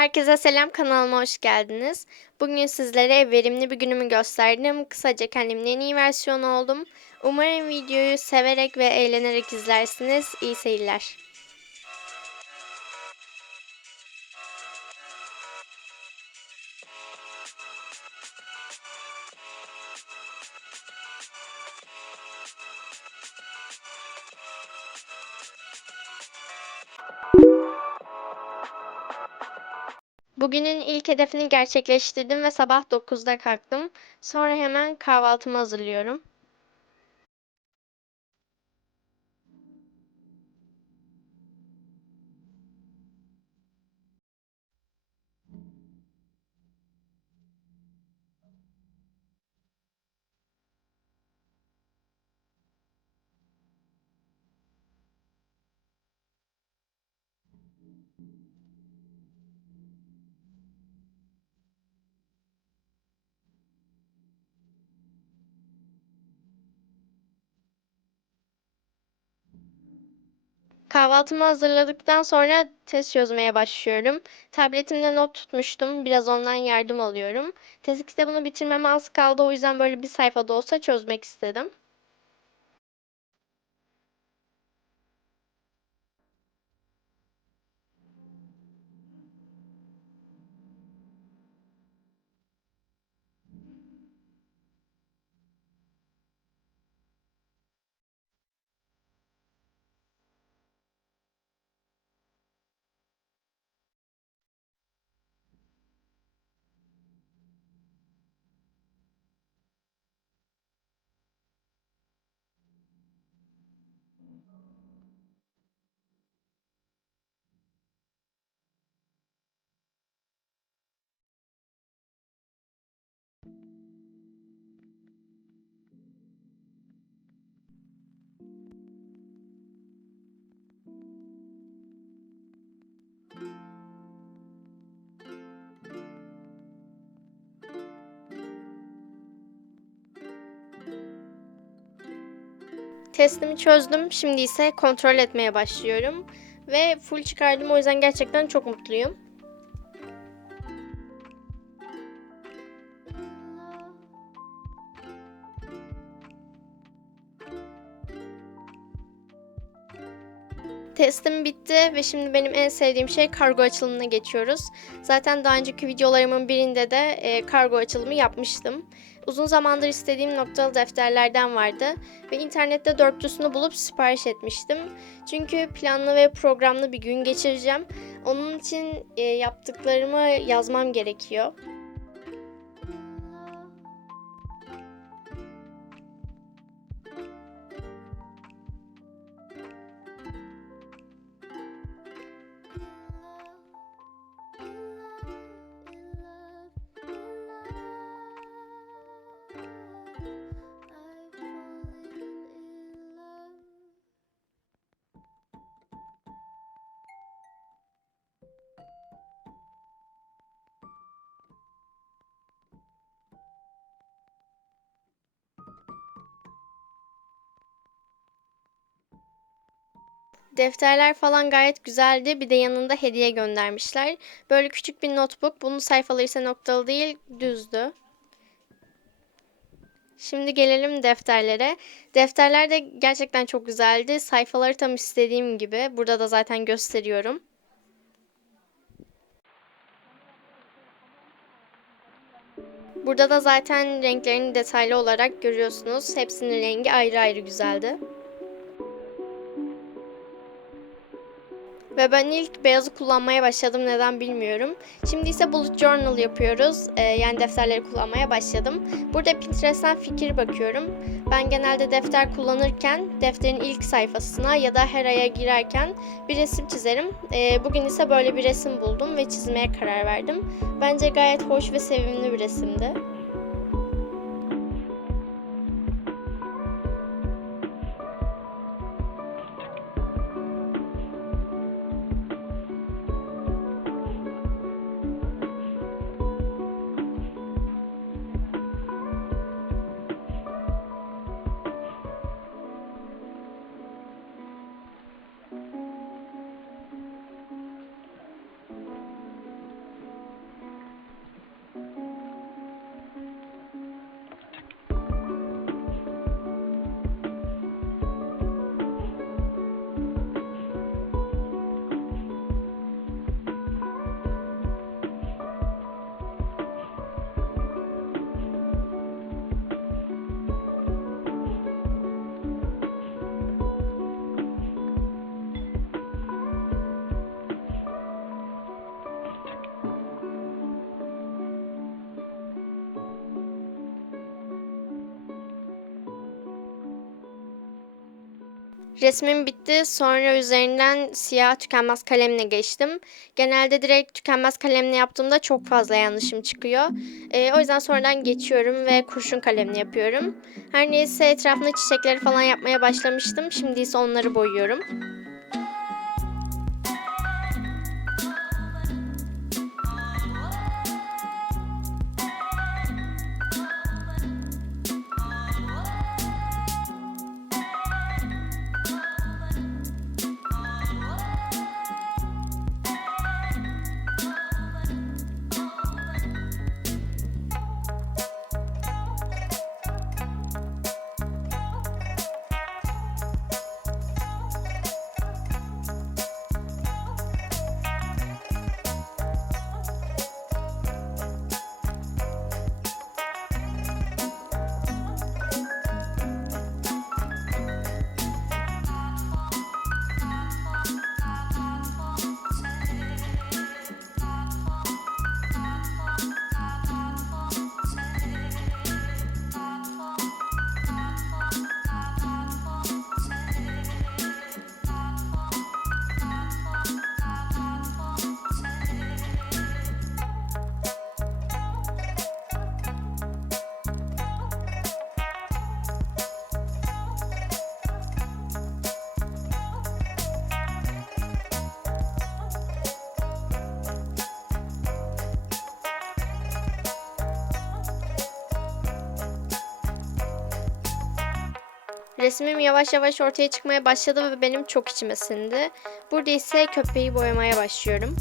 Herkese selam kanalıma hoş geldiniz. Bugün sizlere verimli bir günümü gösterdim. Kısaca kendimin en iyi versiyonu oldum. Umarım videoyu severek ve eğlenerek izlersiniz. İyi seyirler. Bugünün ilk hedefini gerçekleştirdim ve sabah 9'da kalktım. Sonra hemen kahvaltımı hazırlıyorum. Kahvaltımı hazırladıktan sonra test çözmeye başlıyorum. Tabletimde not tutmuştum. Biraz ondan yardım alıyorum. Test kitabını bitirmeme az kaldı. O yüzden böyle bir sayfada olsa çözmek istedim. Testimi çözdüm. Şimdi ise kontrol etmeye başlıyorum. Ve full çıkardım. O yüzden gerçekten çok mutluyum. Testim bitti ve şimdi benim en sevdiğim şey kargo açılımına geçiyoruz. Zaten daha önceki videolarımın birinde de e, kargo açılımı yapmıştım. Uzun zamandır istediğim noktalı defterlerden vardı ve internette dörtlüsünü bulup sipariş etmiştim. Çünkü planlı ve programlı bir gün geçireceğim. Onun için e, yaptıklarımı yazmam gerekiyor. Defterler falan gayet güzeldi. Bir de yanında hediye göndermişler. Böyle küçük bir notebook. Bunun sayfaları ise noktalı değil, düzdü. Şimdi gelelim defterlere. Defterler de gerçekten çok güzeldi. Sayfaları tam istediğim gibi. Burada da zaten gösteriyorum. Burada da zaten renklerini detaylı olarak görüyorsunuz. Hepsinin rengi ayrı ayrı güzeldi. Ve ben ilk beyazı kullanmaya başladım neden bilmiyorum. Şimdi ise bullet journal yapıyoruz. Ee, yani defterleri kullanmaya başladım. Burada Pinterest'ten fikir bakıyorum. Ben genelde defter kullanırken defterin ilk sayfasına ya da her aya girerken bir resim çizerim. Ee, bugün ise böyle bir resim buldum ve çizmeye karar verdim. Bence gayet hoş ve sevimli bir resimdi. Resmim bitti. Sonra üzerinden siyah tükenmez kalemle geçtim. Genelde direkt tükenmez kalemle yaptığımda çok fazla yanlışım çıkıyor. Ee, o yüzden sonradan geçiyorum ve kurşun kalemle yapıyorum. Her neyse etrafına çiçekleri falan yapmaya başlamıştım. Şimdi ise onları boyuyorum. Resmim yavaş yavaş ortaya çıkmaya başladı ve benim çok içime sindi. Burada ise köpeği boyamaya başlıyorum.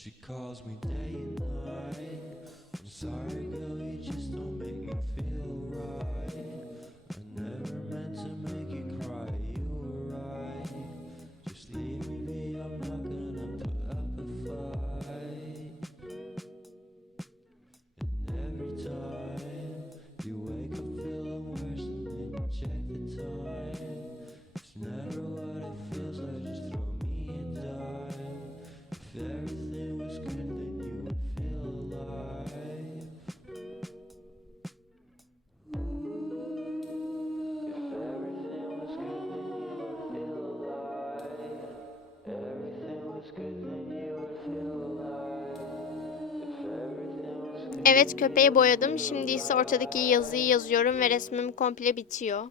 She calls me day and night. I'm sorry, girl, you just don't make me feel right. Evet köpeği boyadım. Şimdi ise ortadaki yazıyı yazıyorum ve resmim komple bitiyor.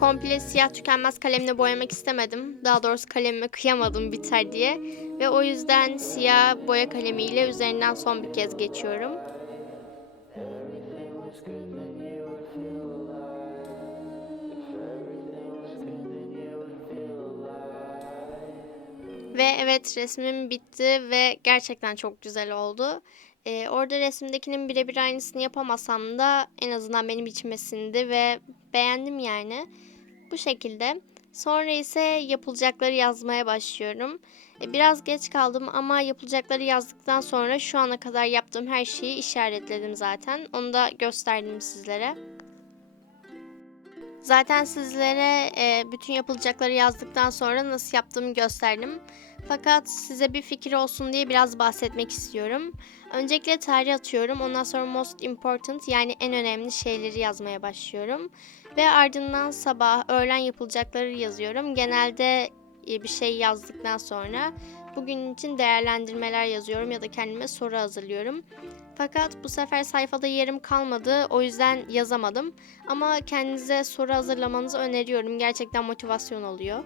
Komple siyah tükenmez kalemle boyamak istemedim. Daha doğrusu kalemime kıyamadım biter diye. Ve o yüzden siyah boya kalemiyle üzerinden son bir kez geçiyorum. Ve evet resmim bitti ve gerçekten çok güzel oldu. Ee, orada resimdekinin birebir aynısını yapamasam da en azından benim içime sindi ve beğendim yani. Bu şekilde. Sonra ise yapılacakları yazmaya başlıyorum. E, Biraz geç kaldım ama yapılacakları yazdıktan sonra şu ana kadar yaptığım her şeyi işaretledim zaten. Onu da gösterdim sizlere. Zaten sizlere e, bütün yapılacakları yazdıktan sonra nasıl yaptığımı gösterdim. Fakat size bir fikir olsun diye biraz bahsetmek istiyorum. Öncelikle tarih atıyorum. Ondan sonra most important yani en önemli şeyleri yazmaya başlıyorum. Ve ardından sabah, öğlen yapılacakları yazıyorum. Genelde e, bir şey yazdıktan sonra bugün için değerlendirmeler yazıyorum ya da kendime soru hazırlıyorum. Fakat bu sefer sayfada yerim kalmadı. O yüzden yazamadım. Ama kendinize soru hazırlamanızı öneriyorum. Gerçekten motivasyon oluyor.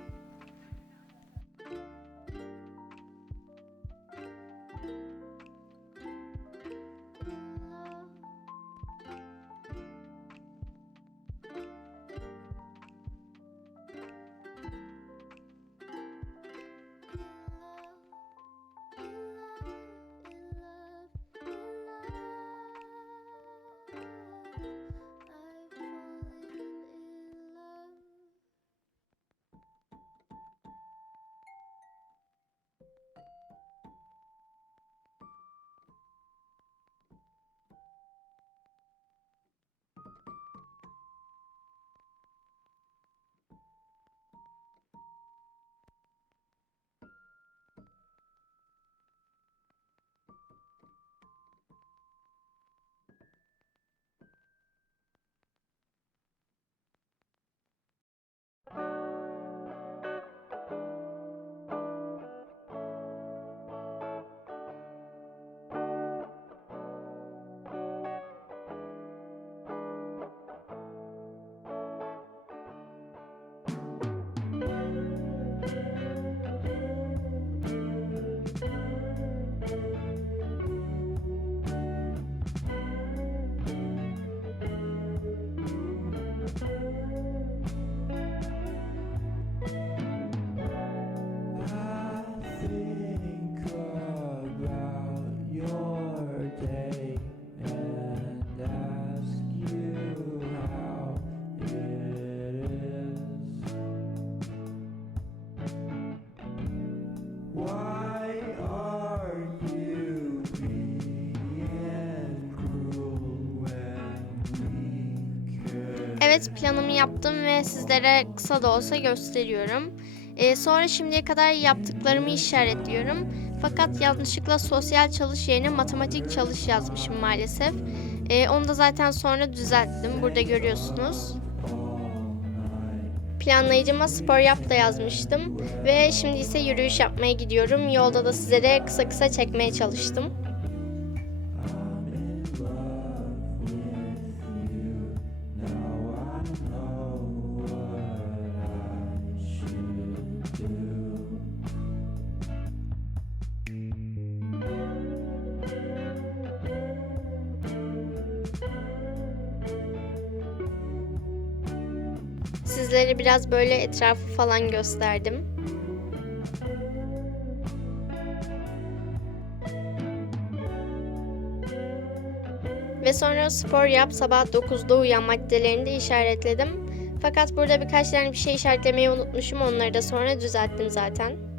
Why are you being cruel when we could? Evet planımı yaptım ve sizlere kısa da olsa gösteriyorum. Ee, sonra şimdiye kadar yaptıklarımı işaretliyorum. Fakat yanlışlıkla sosyal çalış yerine matematik çalış yazmışım maalesef. Ee, onu da zaten sonra düzelttim. Burada görüyorsunuz. Planlayıcıma spor yap da yazmıştım. Ve şimdi ise yürüyüş yapmaya gidiyorum. Yolda da sizlere kısa kısa çekmeye çalıştım. Sizlere biraz böyle etrafı falan gösterdim. Ve sonra spor yap sabah 9'da uyan maddelerini de işaretledim. Fakat burada birkaç tane bir şey işaretlemeyi unutmuşum. Onları da sonra düzelttim zaten.